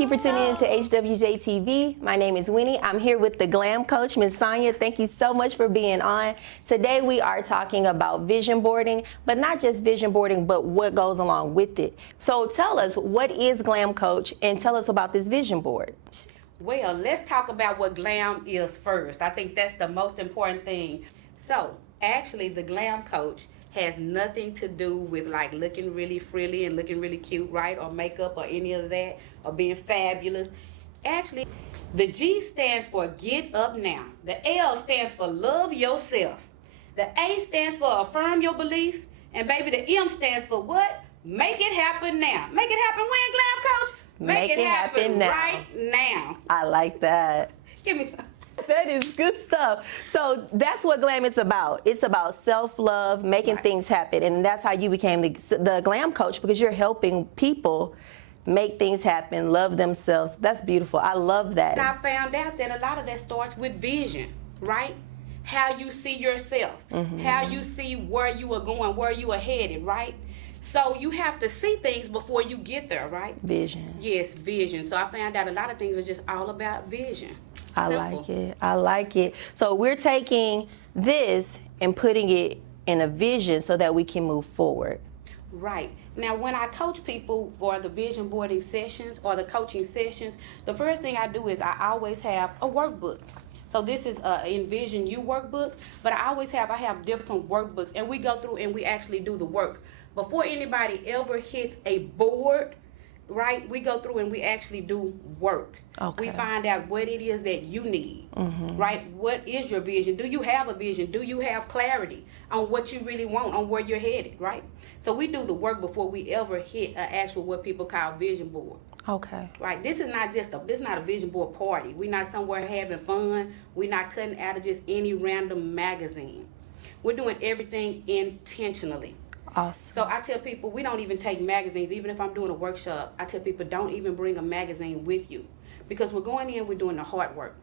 Thank you for tuning in to HWJ TV. My name is Winnie. I'm here with the Glam coach, Ms. Sonja. Thank you so much for being on. Today we are talking about vision boarding, but not just vision boarding, but what goes along with it. So tell us, what is Glam coach, and tell us about this vision board. Well, let's talk about what glam is first. I think that's the most important thing. So, actually, the glam coach has nothing to do with like looking really frilly and looking really cute, right? Or makeup or any of that, or being fabulous. Actually, the G stands for get up now. The L stands for love yourself. The A stands for affirm your belief. And baby, the M stands for what? Make it happen now. Make it happen when, glam coach? Make it happen now. Right now. I like that. Give me some. That is good stuff. So that's what glam is about. It's about self-love, making things happen. And that's how you became the glam coach, because you're helping people make things happen, love themselves. That's beautiful. I love that. And I found out that a lot of that starts with vision, right? How you see yourself, how you see where you are going, where you are headed, right? So you have to see things before you get there, right? Vision. Yes, vision. So I found out a lot of things are just all about vision. I like it. I like it. So we're taking this and putting it in a vision so that we can move forward. Right. Now, when I coach people for the vision boarding sessions or the coaching sessions, the first thing I do is I always have a workbook. So this is a Envision You workbook, but I have different workbooks, and we go through and we actually do the work. Before anybody ever hits a board, right, we go through and we actually do work. Okay. We find out what it is that you need, right? What is your vision? Do you have a vision? Do you have clarity on what you really want, on where you're headed, right? So we do the work before we ever hit an actual what people call vision board. Okay. Right. This is not a vision board party. We're not somewhere having fun. We're not cutting out of just any random magazine. We're doing everything intentionally. Awesome. So I tell people we don't even take magazines. Even if I'm doing a workshop, I tell people don't even bring a magazine with you, because we're going in, we're doing the hard work,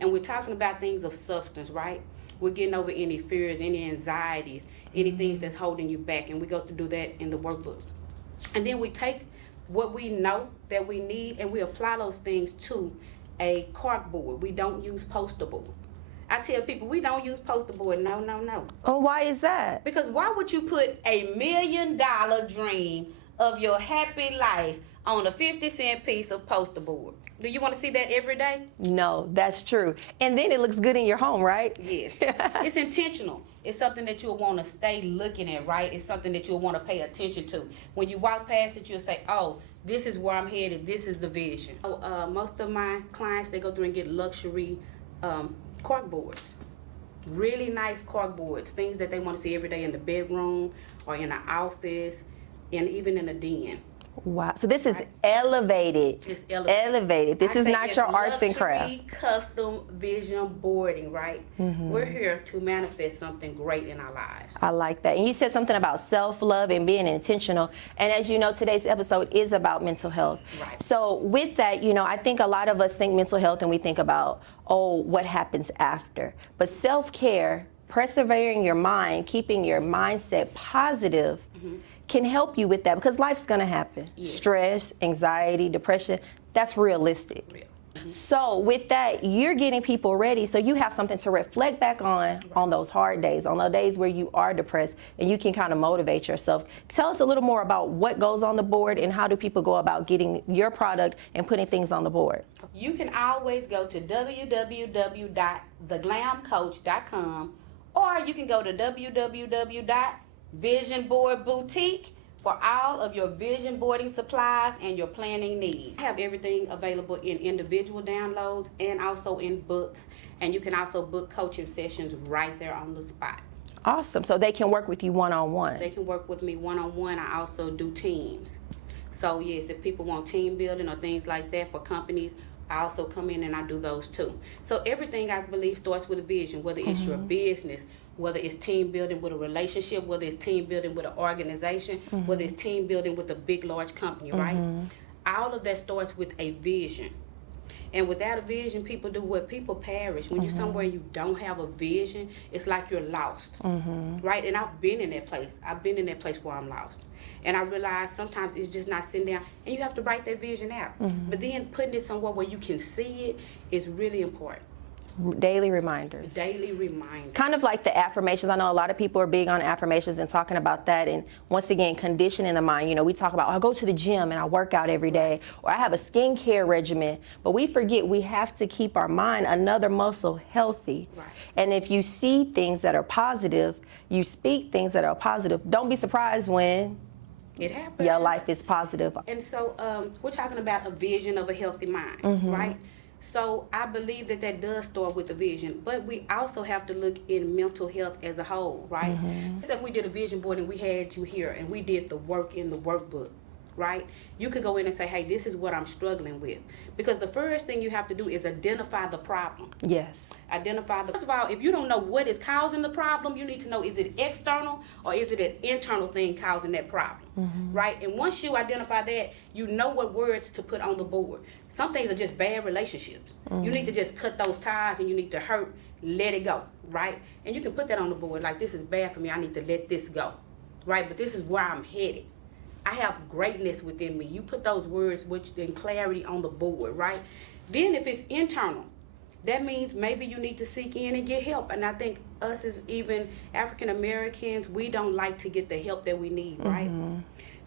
and we're talking about things of substance, right? We're getting over any fears, any anxieties, any things that's holding you back, and we go to do that in the workbook. And then we take what we know that we need and we apply those things to a cork board. We don't use poster board. I tell people we don't use poster board. No, no, no. Oh, why is that? Because why would you put $1 million dream of your happy life on a 50-cent piece of poster board? Do you want to see that every day? No, that's true. And then it looks good in your home, right? Yes. It's intentional. It's something that you'll want to stay looking at, right? It's something that you'll want to pay attention to. When you walk past it, you'll say, oh, this is where I'm headed. This is the vision. Most of my clients, they go through and get luxury cork boards. Really nice cork boards. Things that they want to see every day in the bedroom or in the office and even in a den. Wow. So this is elevated. It's elevated. This is not your arts and crafts. Custom vision boarding, right? We're here to manifest something great in our lives. I like that. And you said something about self-love and being intentional. And as you know, today's episode is about mental health. Right. So with that, you know, I think a lot of us think mental health and we think about, oh, what happens after. But self-care, persevering your mind, keeping your mindset positive, can help you with that, because life's going to happen. Yes. Stress, anxiety, depression, that's realistic. So with that, you're getting people ready so you have something to reflect back on those hard days, on the days where you are depressed, and you can kind of motivate yourself. Tell us a little more about what goes on the board and how do people go about getting your product and putting things on the board. You can always go to www.theglamcoach.com, or you can go to www.Vision Board Boutique for all of your vision boarding supplies and your planning needs. I have everything available in individual downloads and also in books, and you can also book coaching sessions right there on the spot. Awesome. So they can work with you one-on-one. They can work with me one-on-one. I also do teams. So yes, if people want team building or things like that for companies, I also come in and I do those too. So everything, I believe, starts with a vision, whether it's your business, whether it's team building with a relationship, whether it's team building with an organization, whether it's team building with a big, large company, right? All of that starts with a vision. And without a vision, people do what? People perish. When you're somewhere and you don't have a vision, it's like you're lost, right? And I've been in that place. I've been in that place where I'm lost. And I realize sometimes it's just not sitting down, and you have to write that vision out. But then putting it somewhere where you can see it is really important. Daily reminders. Daily reminders. Kind of like the affirmations. I know a lot of people are big on affirmations and talking about that. And once again, conditioning the mind. You know, we talk about, I go to the gym and I work out every day, or I have a skincare regimen. But we forget we have to keep our mind, another muscle, healthy. Right. And if you see things that are positive, you speak things that are positive, don't be surprised when it happens. Your life is positive. And so we're talking about a vision of a healthy mind, right? So I believe that does start with a vision, but we also have to look in mental health as a whole, right? So if we did a vision board and we had you here and we did the work in the workbook, right? You could go in and say, hey, this is what I'm struggling with. Because the first thing you have to do is identify the problem. Yes. First of all, if you don't know what is causing the problem, you need to know, is it external or is it an internal thing causing that problem, right? And once you identify that, you know what words to put on the board. Some things are just bad relationships. You need to just cut those ties and you need to hurt, let it go, right? And you can put that on the board, like, this is bad for me, I need to let this go, right? But this is where I'm headed. I have greatness within me. You put those words in clarity on the board, right? Then if it's internal, that means maybe you need to seek in and get help. And I think us as even African Americans, we don't like to get the help that we need, right?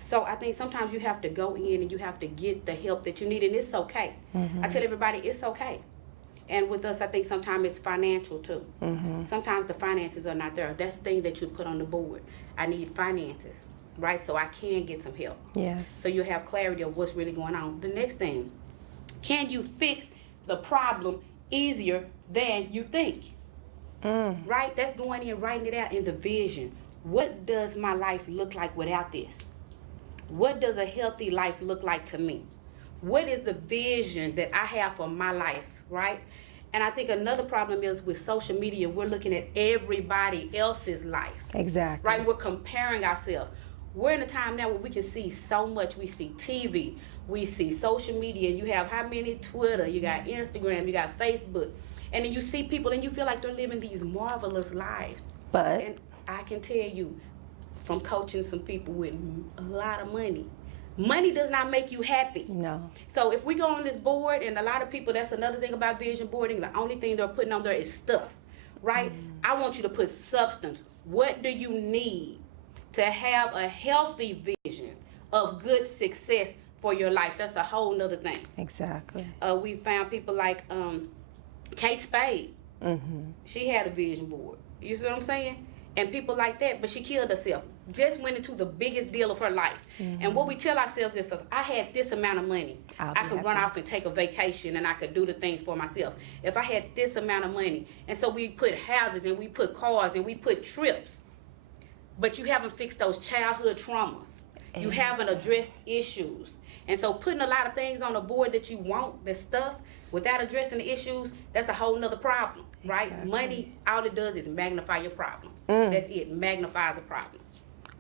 So I think sometimes you have to go in and you have to get the help that you need, and it's okay. I tell everybody it's okay. And with us, I think sometimes it's financial too. Sometimes the finances are not there. That's the thing that you put on the board. I need finances, right? So I can get some help. Yes. So you have clarity of what's really going on. The next thing, can you fix the problem easier than you think? Right? That's going in, writing it out in the vision. What does my life look like without this? What does a healthy life look like to me? What is the vision that I have for my life, right? And I think another problem is with social media, we're looking at everybody else's life. Exactly. Right? We're comparing ourselves. We're in a time now where we can see so much. We see TV, we see social media. You have how many? Twitter, you got Instagram, you got Facebook. And then you see people and you feel like they're living these marvelous lives. But And I can tell you, from coaching some people with a lot of money, money does not make you happy. no. So if we go on this board, and a lot of people, that's another thing about vision boarding, the only thing they're putting on there is stuff, right? I want you to put substance. What do you need to have a healthy vision of good success for your life? That's a whole nother thing. Exactly. We found people like Kate Spade. She had a vision board. You see what I'm saying? And people like that, but she killed herself. Just went into the biggest deal of her life. And what we tell ourselves is, if I had this amount of money, I could run off and take a vacation and I could do the things for myself. If I had this amount of money. And so we put houses and we put cars and we put trips. But you haven't fixed those childhood traumas. You haven't addressed issues. And so putting a lot of things on the board that you want, the stuff, without addressing the issues, that's a whole nother problem, right? Exactly. Money, all it does is magnify your problem. That's it, magnifies a problem.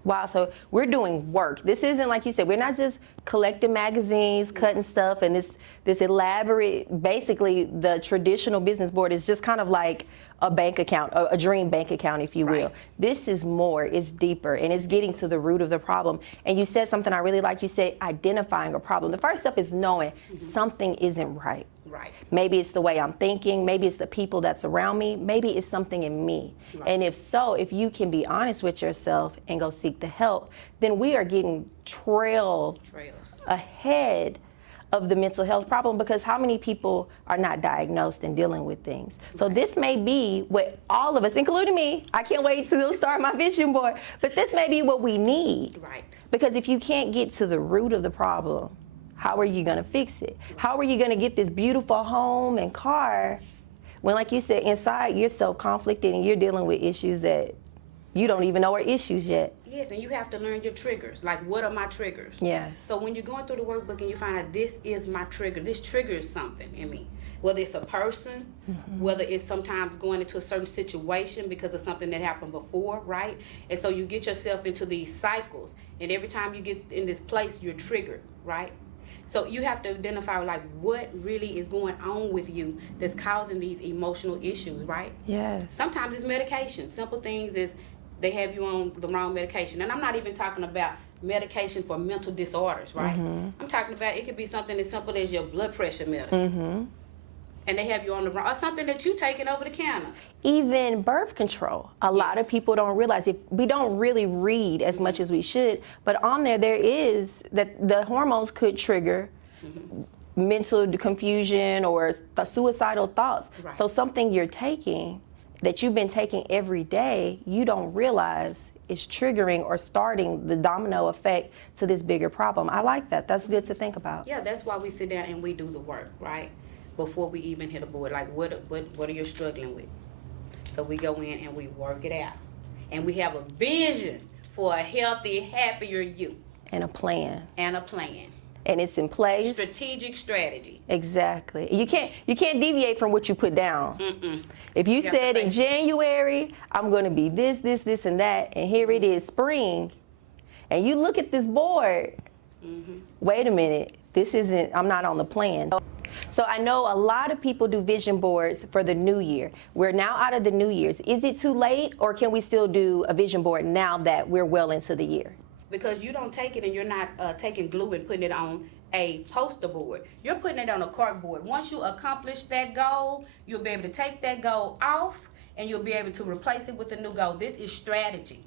Wow, so we're doing work. This isn't, like you said, we're not just collecting magazines, cutting stuff, and this elaborate, basically the traditional business board is just kind of like a bank account, a dream bank account, if you will. Right. This is more, it's deeper, and it's getting to the root of the problem. And you said something I really like. You said identifying a problem. The first step is knowing something isn't right. Right. Maybe it's the way I'm thinking, maybe it's the people that's around me, maybe it's something in me. Right. And if so, if you can be honest with yourself and go seek the help, then we are getting Trails. ahead of the mental health problem, because how many people are not diagnosed and dealing with things? So this may be what all of us, including me, I can't wait to start my vision board, but this may be what we need. Right. Because if you can't get to the root of the problem, how are you going to fix it? How are you going to get this beautiful home and car when, like you said, inside you're self-conflicted and you're dealing with issues that you don't even know are issues yet? Yes, and you have to learn your triggers. Like, what are my triggers? Yes. So when you're going through the workbook and you find out this is my trigger, this triggers something in me. Whether it's a person, whether it's sometimes going into a certain situation because of something that happened before, right? And so you get yourself into these cycles, and every time you get in this place, you're triggered, right? So you have to identify like what really is going on with you that's causing these emotional issues, right? Yes. Sometimes it's medication. Simple things is they have you on the wrong medication. And I'm not even talking about medication for mental disorders, right? I'm talking about it could be something as simple as your blood pressure medicine. And they have you on the wrong, or something that you taking over the counter. Even birth control. A lot of people don't realize, if we don't really read as much as we should, but on there is that the hormones could trigger mental confusion or suicidal thoughts. Right. So something you're taking that you've been taking every day, you don't realize is triggering or starting the domino effect to this bigger problem. I like that. That's good to think about. Yeah, that's why we sit down and we do the work, right? Before we even hit a board, like what are you struggling with? So we go in and we work it out. And we have a vision for a healthy, happier you. And a plan. And a plan. And it's in place. Strategic strategy. Exactly. You can't deviate from what you put down. If you said in January, I'm going to be this, and that, and here it is spring, and you look at this board, wait a minute, I'm not on the plan. So I know a lot of people do vision boards for the new year. We're now out of the New Year's. Is it too late, or can we still do a vision board now that we're well into the year? Because you don't take it and you're not taking glue and putting it on a poster board. You're putting it on a cork board. Once you accomplish that goal, you'll be able to take that goal off and you'll be able to replace it with a new goal. This is strategy.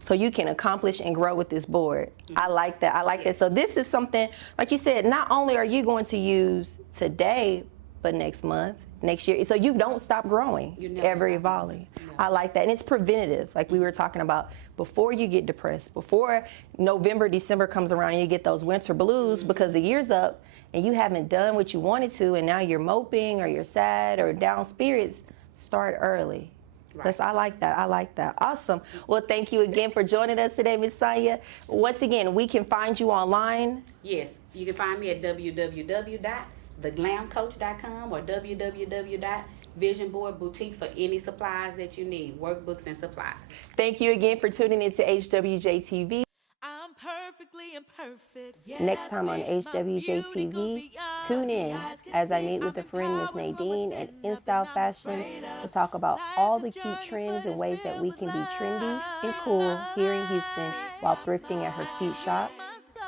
So you can accomplish and grow with this board. I like that. I like that. So this is something, like you said, not only are you going to use today, but next month, next year. So you don't stop growing, ever evolving. No. I like that. And it's preventative, like we were talking about, before you get depressed, before November, December comes around and you get those winter blues because the year's up and you haven't done what you wanted to, and now you're moping or you're sad or down spirits. Start early. Right. I like that. I like that. Awesome. Well, thank you again for joining us today, Ms. Sonja. Once again, we can find you online. Yes, you can find me at www.theglamcoach.com or www.visionboardboutique for any supplies that you need, workbooks and supplies. Thank you again for tuning into HWJ-TV. I'm perfectly imperfect. Next time on HWJ-TV, tune in as I meet with a friend, Ms. Nadine, at InStyle Fashion to talk about all the cute trends and ways that we can be trendy and cool here in Houston while thrifting at her cute shop.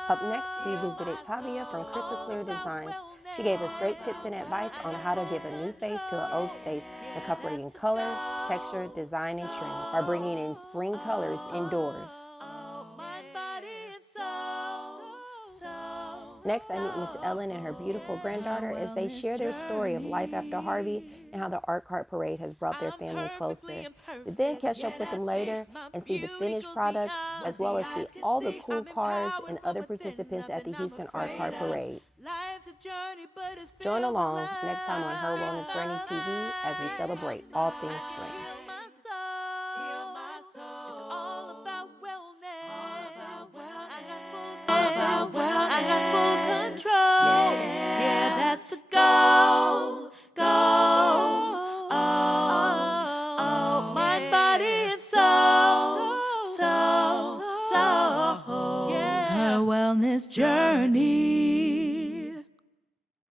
Up next, we visited Tavia from Crystal Clear Designs. She gave us great tips and advice on how to give a new face to an old space, incorporating color, texture, design, and trend by bringing in spring colors indoors. Next, I meet Miss Ellen and her beautiful granddaughter as they share their story of life after Harvey and how the Art Cart Parade has brought their family closer. We then catch up with them later and see the finished product, as well as see all the cool cars and other participants at the Houston Art Cart Parade. Join along next time on Her Wellness Journey TV as we celebrate all things spring. I got full control. Yeah, that's the goal. Oh, my body and soul. Her wellness journey.